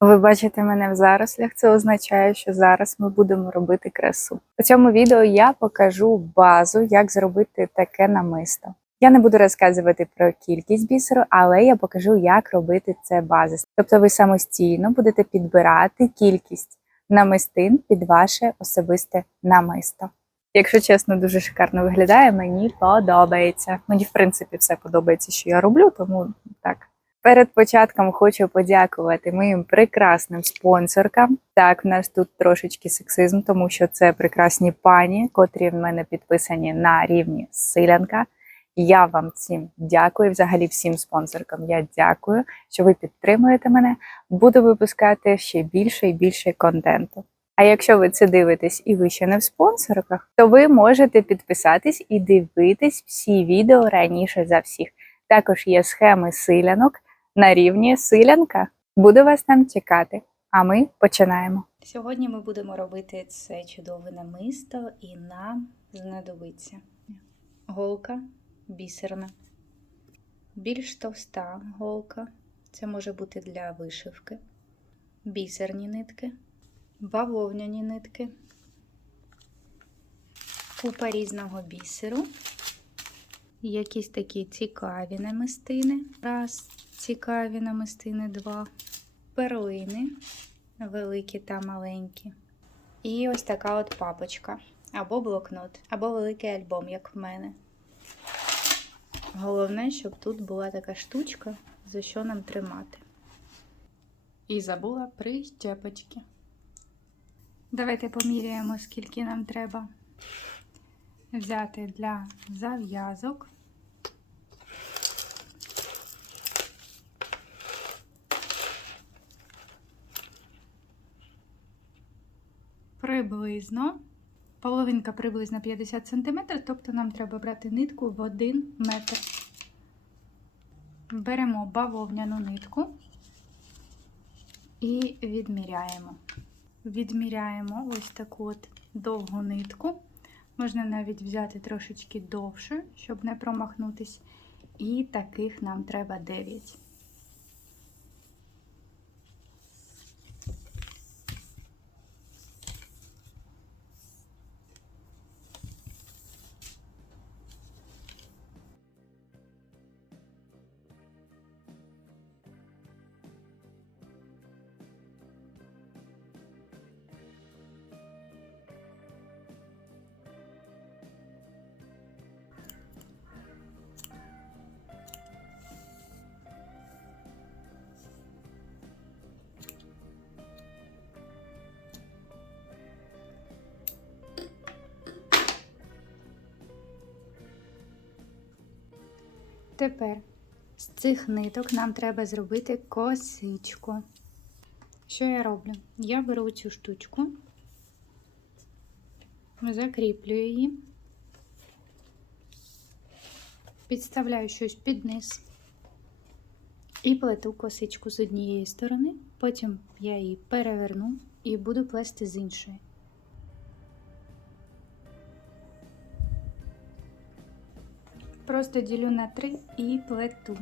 Ви бачите мене в зарослях. Це означає, що зараз ми будемо робити красу. У цьому відео я покажу базу, як зробити таке намисто. Я не буду розказувати про кількість бісеру, але я покажу, як робити це базис. Тобто ви самостійно будете підбирати кількість намистин під ваше особисте намисто. Якщо чесно, дуже шикарно виглядає, мені подобається. Мені, в принципі, все подобається, що я роблю, тому так. Перед початком хочу подякувати моїм прекрасним спонсоркам. Так, в нас тут трошечки сексизм, тому що це прекрасні пані, котрі в мене підписані на рівні силянка. Я вам всім дякую. Взагалі всім спонсоркам я дякую, що ви підтримуєте мене. Буду випускати ще більше і більше контенту. А якщо ви це дивитесь і ви ще не в спонсорках, то ви можете підписатись і дивитись всі відео раніше за всіх. Також є схеми силянок на рівні силянка. Буду вас там чекати. А ми починаємо. Сьогодні ми будемо робити це чудове намисто, і нам знадобиться голка бісерна, більш товста голка, це може бути для вишивки, бісерні нитки, бавовняні нитки, купа різного бісеру, якісь такі цікаві намистини, раз, цікаві намистини, два, перлини великі та маленькі. І ось така от папочка, або блокнот, або великий альбом, як в мене. Головне, щоб тут була така штучка, за що нам тримати. І забула прищепочки. Давайте поміряємо, скільки нам треба взяти для зав'язок. Приблизно. Половинка приблизно 50 см, тобто нам треба брати нитку в 1 метр. Беремо бавовняну нитку і відміряємо. Відміряємо ось таку от довгу нитку. Можна навіть взяти трошечки довше, щоб не промахнутись. І таких нам треба 9. Тепер з цих ниток нам треба зробити косичку. Що я роблю? Я беру цю штучку, закріплюю її, підставляю щось під низ і плету косичку з однієї сторони, потім я її переверну і буду плести з іншої. Просто ділю на три і плету.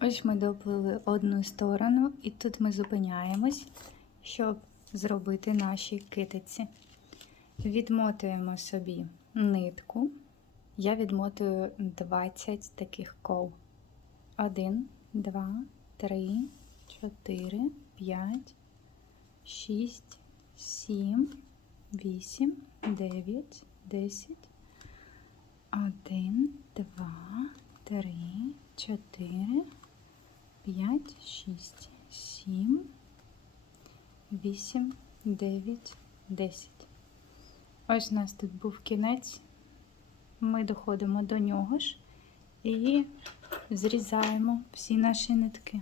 Ось ми доплили одну сторону, і тут ми зупиняємось, щоб зробити наші китиці. Відмотуємо собі нитку. Я відмотую 20 таких кол. 1, 2, 3, 4, 5, 6, 7, 8, 9, 10. 1, 2, 3, 4, 5, 6, 7, 8, 9, 10. Ось у нас тут був кінець. Ми доходимо до нього ж і зрізаємо всі наші нитки.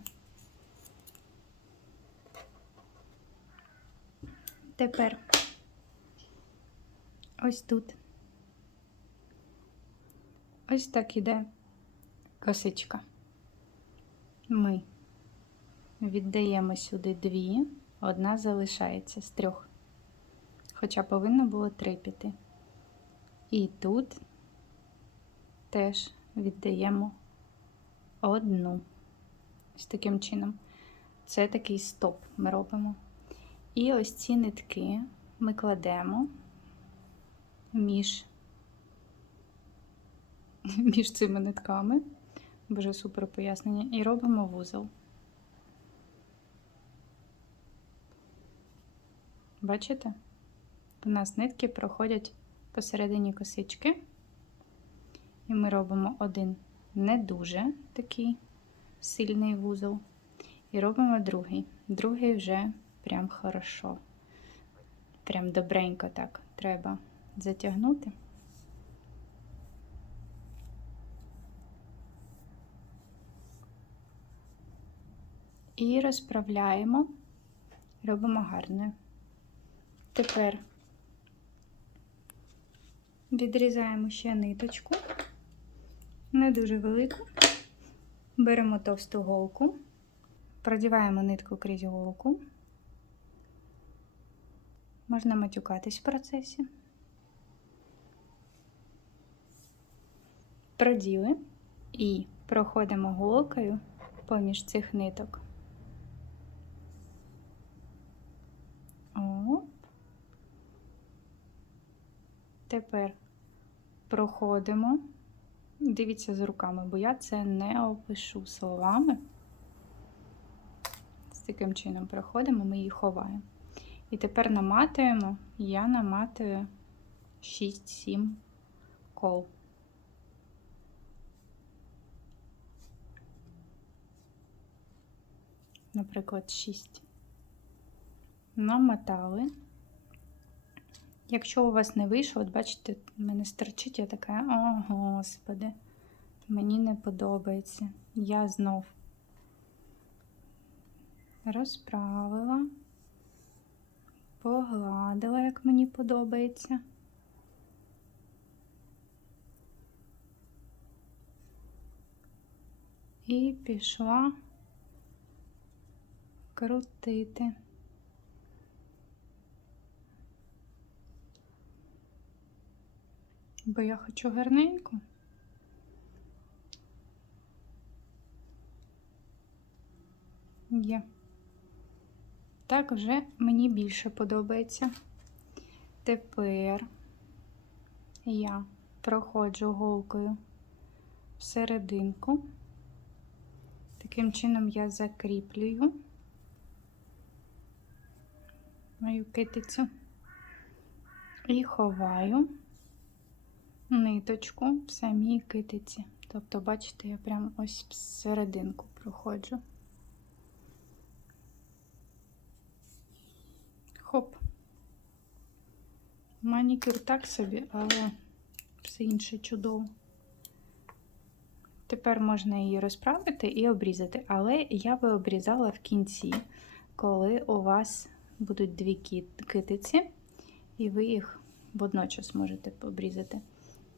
Тепер ось тут. Ось так іде косичка. Ми віддаємо сюди дві, одна залишається з трьох. Хоча повинно було три піти. І тут теж віддаємо одну. Ось таким чином. Це такий стоп ми робимо. І ось ці нитки ми кладемо між, між цими нитками. Боже, супер пояснення. І робимо вузол. Бачите? У нас нитки проходять посередині косички. І ми робимо один не дуже такий сильний вузол. І робимо другий. Другий вже прям хорошо. Прям добренько так треба затягнути. І розправляємо, робимо гарною. Тепер відрізаємо ще ниточку, не дуже велику. Беремо товсту голку, продіваємо нитку крізь голку. Можна матюкатись в процесі. Проділи і проходимо голкою поміж цих ниток. Оп. Тепер проходимо. Дивіться з руками, бо я це не опишу словами. З таким чином проходимо, ми її ховаємо. І тепер наматуємо, я наматую 6-7 кол. Наприклад, 6. Намотали. Якщо у вас не вийшло, от бачите, мене стерчить, я така, о, господи, мені не подобається. Я знов розправила, погладила, як мені подобається. І пішла крутити. Бо я хочу гарненько. Є. Так вже мені більше подобається. Тепер я проходжу голкою всерединку. Таким чином я закріплюю мою китицю і ховаю ниточку в самій китиці. Тобто, бачите, я прямо ось всерединку проходжу. Хоп. Манікюр так собі, але все інше чудово. Тепер можна її розправити і обрізати, але я би обрізала в кінці, коли у вас будуть дві китиці, і ви їх водночас можете обрізати.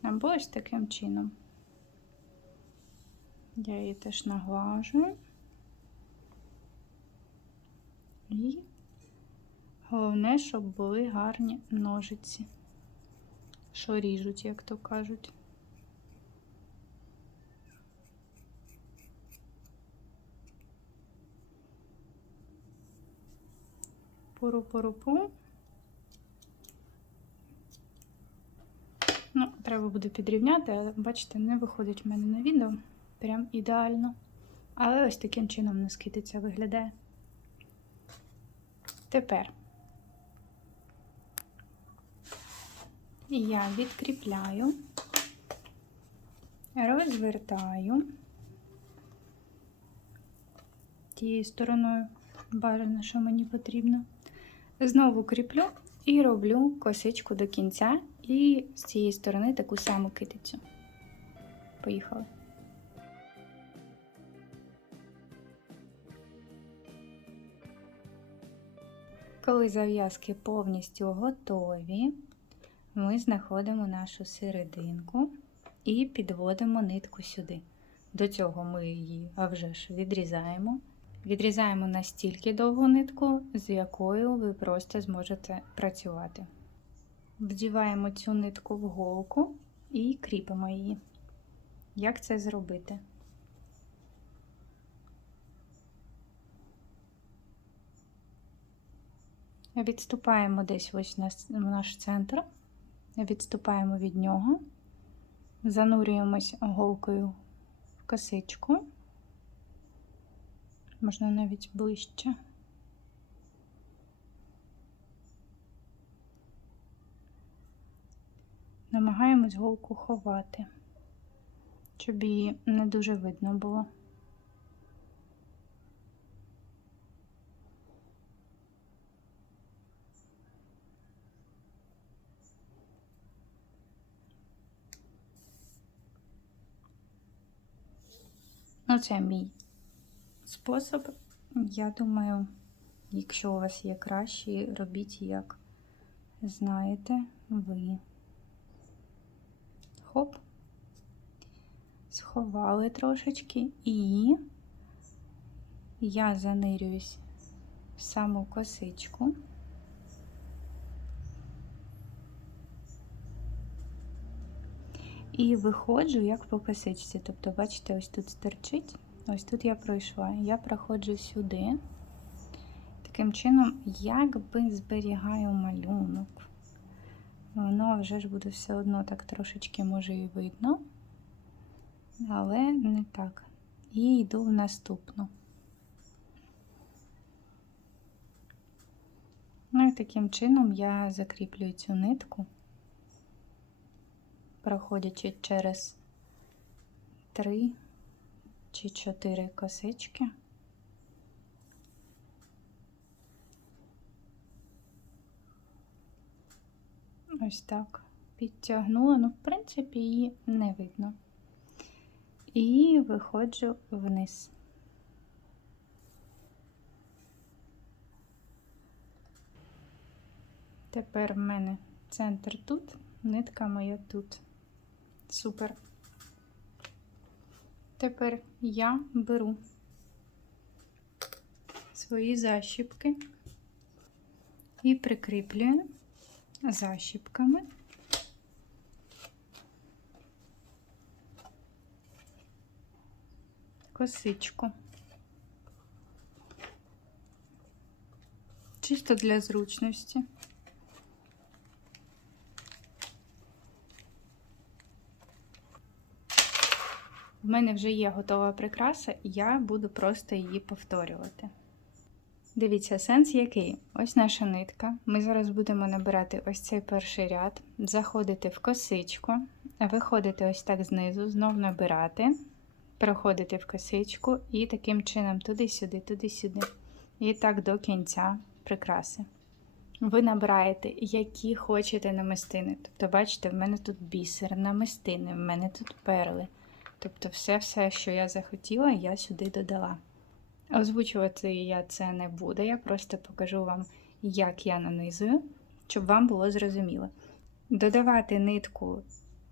Або ось таким чином. Я її теж наглажую. І головне, щоб були гарні ножиці, що ріжуть, як то кажуть. Пуру-пуру-пу. Ну, треба буде підрівняти, але бачите, не виходить в мене на відео. Прям ідеально. Але ось таким чином на скитиця виглядає. Тепер я відкріпляю, розвертаю тією стороною бажано, що мені потрібно. Знову кріплю і роблю косичку до кінця, і з цієї сторони таку саму китицю. Поїхали. Коли зав'язки повністю готові, ми знаходимо нашу серединку і підводимо нитку сюди. До цього ми її а вже ж відрізаємо. Відрізаємо настільки довгу нитку, з якою ви просто зможете працювати. Вдіваємо цю нитку в голку і кріпимо її. Як це зробити? Відступаємо десь ось в наш центр, відступаємо від нього, занурюємось голкою в косичку, можна навіть ближче. Намагаємось голку ховати, щоб її не дуже видно було. Ну, це мій спосіб. Я думаю, якщо у вас є кращі, робіть як знаєте ви. Хоп. Сховали трошечки і я занирююсь в саму косичку. І виходжу як по косичці. Тобто, бачите, ось тут стерчить, ось тут я пройшла. Я проходжу сюди. Таким чином, якби зберігаю малюнок. Воно вже ж буде все одно так трошечки може і видно, але не так. І йду в наступну. Ну і таким чином я закріплюю цю нитку проходячи через три чи чотири косички. Ось так підтягнула, ну, в принципі, її не видно. І виходжу вниз. Тепер в мене центр тут, нитка моя тут. Супер. Тепер я беру свої защіпки і прикріплюю защіпками. Косичку. Чисто для зручності. В мене вже є готова прикраса, і я буду просто її повторювати. Дивіться, сенс який? Ось наша нитка. Ми зараз будемо набирати ось цей перший ряд, заходити в косичку, виходити ось так знизу, знов набирати, проходити в косичку і таким чином туди-сюди, туди-сюди. І так до кінця прикраси. Ви набираєте, які хочете намистини. Тобто, бачите, в мене тут бісер, намистини, в мене тут перли. Тобто, все-все, що я захотіла, я сюди додала. Озвучувати я це не буду, я просто покажу вам, як я нанизую, щоб вам було зрозуміло. Додавати нитку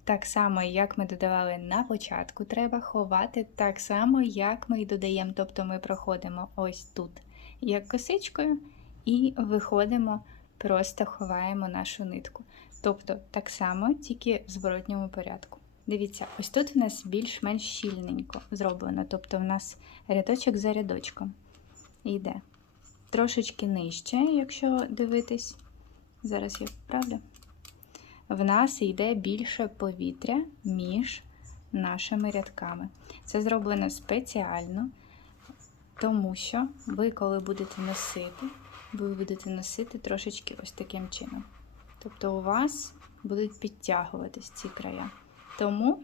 так само, як ми додавали на початку, треба ховати так само, як ми і додаємо. Тобто ми проходимо ось тут, як косичкою, і виходимо, просто ховаємо нашу нитку. Тобто, так само, тільки в зворотньому порядку. Дивіться, ось тут в нас більш-менш щільненько зроблено, тобто в нас рядочок за рядочком йде. Трошечки нижче, якщо дивитись, зараз я вправлю, в нас йде більше повітря між нашими рядками. Це зроблено спеціально, тому що ви, коли будете носити, ви будете носити трошечки ось таким чином. Тобто у вас будуть підтягуватись ці края. Тому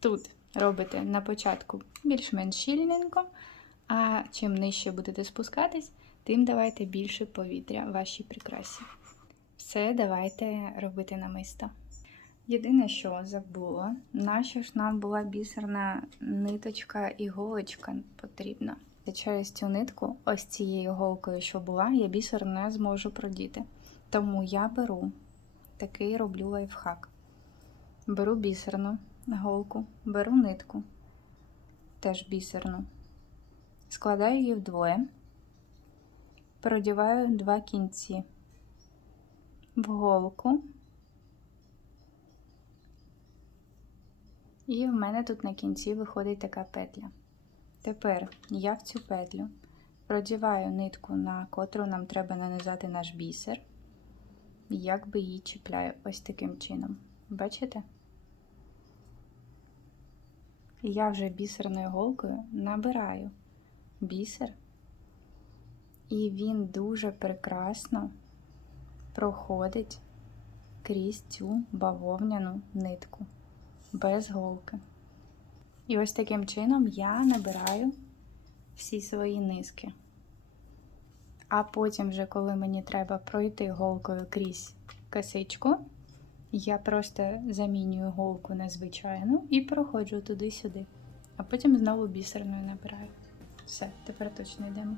тут робите на початку більш-менш щільненько, а чим нижче будете спускатись, тим давайте більше повітря вашій прикрасі. Все, давайте робити намисто. Єдине, що забула, наша ж нам була бісерна ниточка і голочка потрібна. Через цю нитку, ось цією голкою, що була, я бісер не зможу продіти. Тому я беру такий роблю лайфхак. Беру бісерну голку, беру нитку, теж бісерну. Складаю її вдвоє, продіваю два кінці в голку. І в мене тут на кінці виходить така петля. Тепер я в цю петлю продіваю нитку, на котру нам треба нанизати наш бісер, якби її чіпляю ось таким чином. Бачите? Я вже бісерною голкою набираю бісер, і він дуже прекрасно проходить крізь цю бавовняну нитку без голки. І ось таким чином я набираю всі свої низки. А потім, вже, коли мені треба пройти голкою крізь косичку, я просто замінюю голку на звичайну і проходжу туди-сюди. А потім знову бісерною набираю. Все, тепер точно йдемо.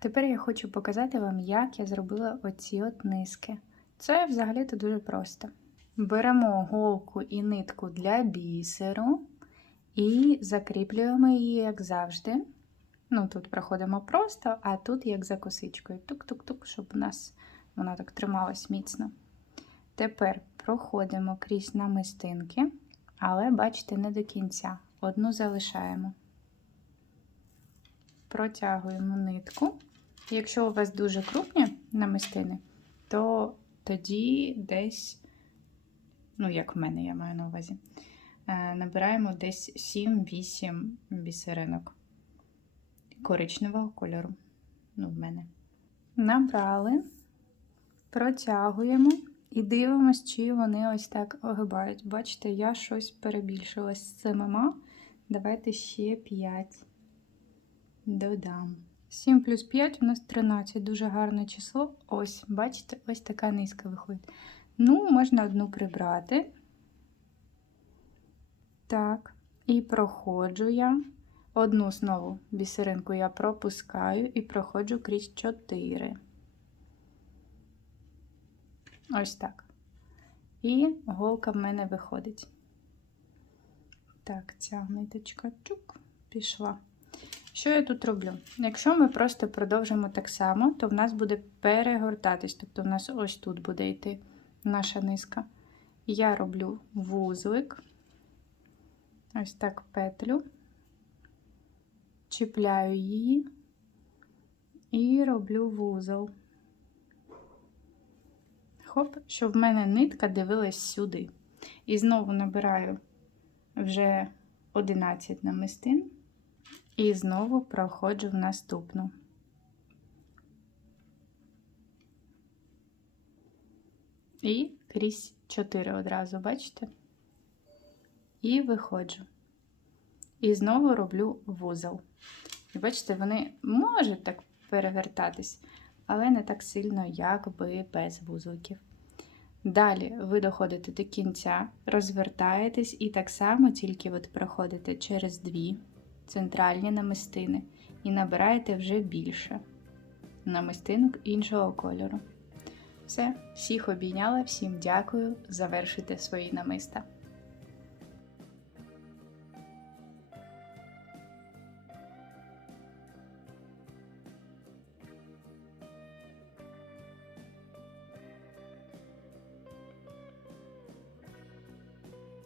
Тепер я хочу показати вам, як я зробила оці от низки. Це взагалі-то дуже просто. Беремо голку і нитку для бісеру і закріплюємо її, як завжди. Ну, тут проходимо просто, а тут як за косичкою. Тук-тук-тук, щоб у нас вона так трималась міцно. Тепер проходимо крізь намистинки, але бачите, не до кінця. Одну залишаємо. Протягуємо нитку. Якщо у вас дуже крупні намистини, то тоді десь, ну, як в мене, я маю на увазі, е, набираємо десь 7-8 бісеринок коричневого кольору. Ну, в мене. Набрали, протягуємо і дивимось, чи вони ось так огибають. Бачите, я щось перебільшила з семима. Давайте ще 5 додам. 7 плюс 5 у нас 13. Дуже гарне число. Ось, бачите, ось така низка виходить. Ну, можна одну прибрати. Так, і проходжу я. Одну знову бісеринку я пропускаю і проходжу крізь 4. Ось так. І голка в мене виходить. Так, ця ниточка чук, пішла. Що я тут роблю? Якщо ми просто продовжимо так само, то в нас буде перегортатись. Тобто в нас ось тут буде йти наша низка. Я роблю вузлик, ось так петлю чіпляю її і роблю вузол. Хоп, щоб в мене нитка дивилась сюди. І знову набираю вже 11 намистин і знову проходжу в наступну. І крізь 4 одразу, бачите? І виходжу. І знову роблю вузол. І бачите, вони можуть так перевертатись, але не так сильно, як би без вузликів. Далі ви доходите до кінця, розвертаєтесь і так само тільки от проходите через дві центральні намистини і набираєте вже більше намистинок іншого кольору. Все, всіх обійняла, всім дякую, завершуйте свої намиста.